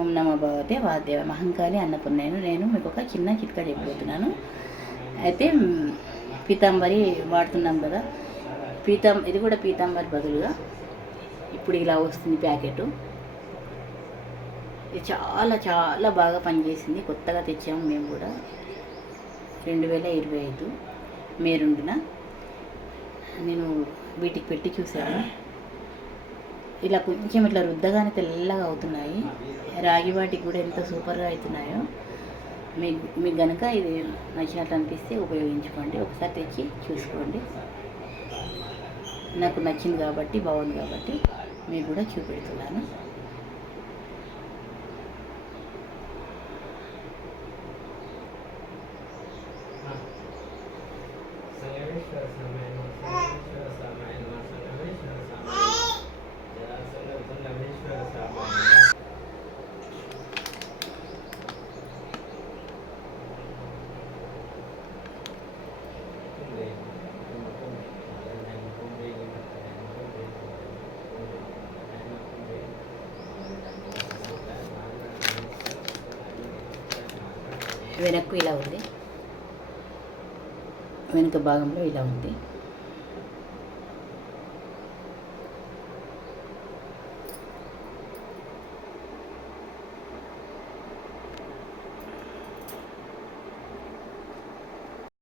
ఓం నమో భగవతే వాసుదేవ మహంకాళి అన్నపూర్ణేను. నేను మీకు ఒక చిన్న చిట్కా చెప్పబోతున్నాను. అయితే పీతాంబరి వాడుతున్నాం కదా, ఇది కూడా పీతాంబరి బదులుగా ఇప్పుడు ఇలా వస్తుంది ప్యాకెట్. ఇది చాలా చాలా బాగా పనిచేసింది. కొత్తగా తెచ్చాము మేము కూడా 2025 మే 2న. నేను వీటికి పెట్టి చూశాను. ఇలా కొంచెం ఇట్లా రుద్దగానే తెల్లగా అవుతున్నాయి. రాగి వాటికి కూడా ఎంత సూపర్గా అవుతున్నాయో. మీకు కనుక ఇది నచ్చినట్లు అనిపిస్తే ఉపయోగించుకోండి. ఒకసారి తెచ్చి చూసుకోండి. నాకు నచ్చింది కాబట్టి, బాగుంది కాబట్టి మీకు కూడా చూపెడుతున్నాను. వెనక్కు ఇలా ఉంది, వెనుక భాగంలో ఇలా ఉంది.